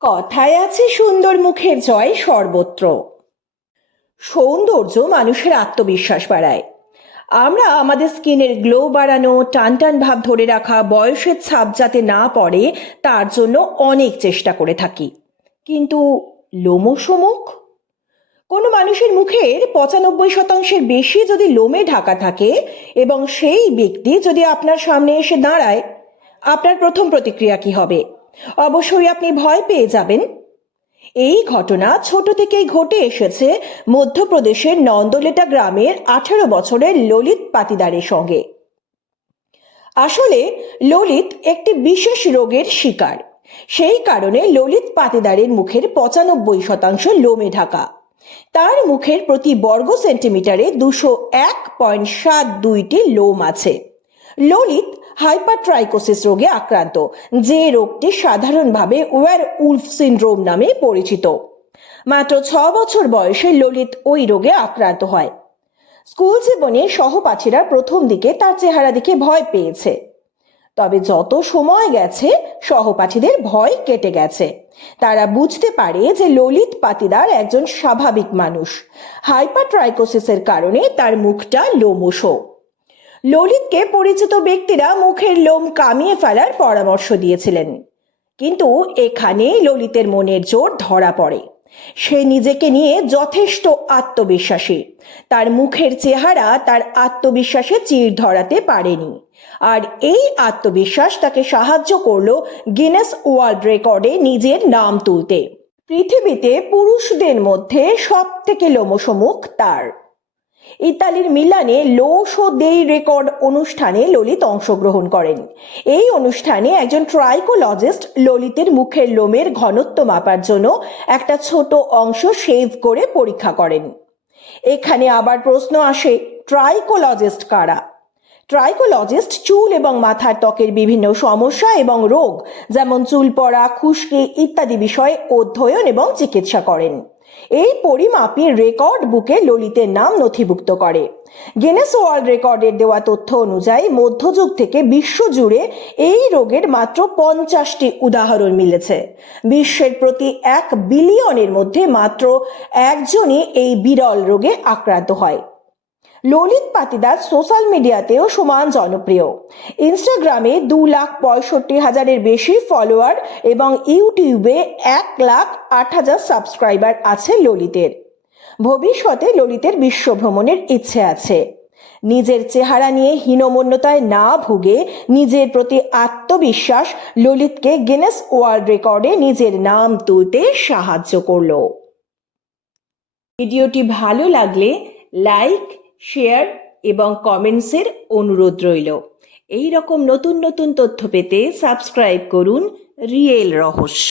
কথায় আছে সুন্দর মুখের জয় সর্বত্র। সৌন্দর্য মানুষের আত্মবিশ্বাস বাড়ায়। আমরা আমাদের স্কিনের গ্লো বাড়ানো, টানটান ভাব ধরে রাখা, বয়সের ছাপ যাতে না পড়ে, তার জন্য অনেক চেষ্টা করে থাকি। কিন্তু লোমশ মুখ কোনো মানুষের মুখের পঁচানব্বই শতাংশের বেশি যদি লোমে ঢাকা থাকে এবং সেই ব্যক্তি যদি আপনার সামনে এসে দাঁড়ায়, আপনার প্রথম প্রতিক্রিয়া কি হবে? অবশ্যই আপনি ভয় পেয়ে যাবেন। এই ঘটনা ছোট থেকেই ঘটে এসেছে মধ্যপ্রদেশের নন্দলেটা গ্রামের আঠারো বছরের ললিত পাতিদারের সঙ্গে। আসলে ললিত একটি বিশেষ রোগের শিকার। সেই কারণে ললিত পাতিদারের মুখের পঁচানব্বই শতাংশ লোমে ঢাকা। তার মুখের প্রতি বর্গ সেন্টিমিটারে দুশো এক পয়েন্ট সাত দুইটি লোম আছে। ললিত হাইপারট্রাইকোসিস রোগে আক্রান্ত, যে রোগটি সাধারণভাবে ওয়ার উলফ সিনড্রোম নামে পরিচিত। মাত্র ছ বছর বয়সে ললিত ওই রোগে আক্রান্ত হয়। স্কুল জীবনে সহপাঠীরা প্রথম দিকে তার চেহারা দেখে ভয় পেয়েছে। তবে যত সময় গেছে, সহপাঠীদের ভয় কেটে গেছে। তারা বুঝতে পারে যে ললিত পাতিদার একজন স্বাভাবিক মানুষ। হাইপারট্রাইকোসিসের কারণে তার মুখটা লোমশো। ললিতকে পরিচিত ব্যক্তিরা মুখের লোম কামিয়ে ফেলার পরামর্শ দিয়েছিলেন। কিন্তু এখানেই ললিতের মনের জোর ধরা পড়ে। সে নিজেকে নিয়ে যথেষ্ট আত্মবিশ্বাসী। তার মুখের চেহারা তার আত্মবিশ্বাসে চির ধরাতে পারেনি। আর এই আত্মবিশ্বাস তাকে সাহায্য করল গিনেস ওয়ার্ল্ড রেকর্ডে নিজের নাম তুলতে। পৃথিবীতে পুরুষদের মধ্যে সব থেকে লোমশ মুখ তার। ইতালির মিলানে লোশো দেই রেকর্ড অনুষ্ঠানে ললিত অংশগ্রহণ করেন। এই অনুষ্ঠানে একজন ট্রাইকোলজিস্ট ললিতের মুখের লোমের ঘনত্ব মাপার জন্য একটা ছোট অংশ শেভ করে পরীক্ষা করেন। এখানে আবার প্রশ্ন আসে, ট্রাইকোলজিস্ট কারা? ট্রাইকোলজিস্ট চুল এবং মাথার ত্বকের বিভিন্ন সমস্যা এবং রোগ, যেমন চুল পড়া, খুশকি ইত্যাদি বিষয়ে অধ্যয়ন এবং চিকিৎসা করেন। এই পরিমাপি রেকর্ড বুকে ললিতের নাম নথিভুক্ত করে। গেনেস ওয়ার্ল্ড রেকর্ডের দেওয়া তথ্য অনুযায়ী মধ্যযুগ থেকে বিশ্বজুড়ে এই রোগের মাত্র পঞ্চাশটি উদাহরণ মিলেছে। বিশ্বের প্রতি এক বিলিয়নের মধ্যে মাত্র একজনই এই বিরল রোগে আক্রান্ত হয়। ললিত পাতিদার সোশ্যাল মিডিয়াতেও সমান জনপ্রিয়। ইনস্টাগ্রামে দু লাখ পঁয়ষট্টি হাজারের বেশি ফলোয়ার এবং ইউটিউবে এক লাখ আট হাজার সাবস্ক্রাইবার আছে ললিতের। ভবিষ্যতে ললিতের বিশ্ব ভ্রমণের ইচ্ছে আছে। নিজের চেহারা নিয়ে হীনমন্যতায় না ভুগে নিজের প্রতি আত্মবিশ্বাস ললিতকে গিনেস ওয়ার্ল্ড রেকর্ডে নিজের নাম তুলতে সাহায্য করল। ভিডিওটি ভালো লাগলে লাইক শেয়ার এবং কমেন্টসের অনুরোধ রইল। এই রকম নতুন নতুন তথ্য পেতে সাবস্ক্রাইব করুন রিয়েল রহস্য।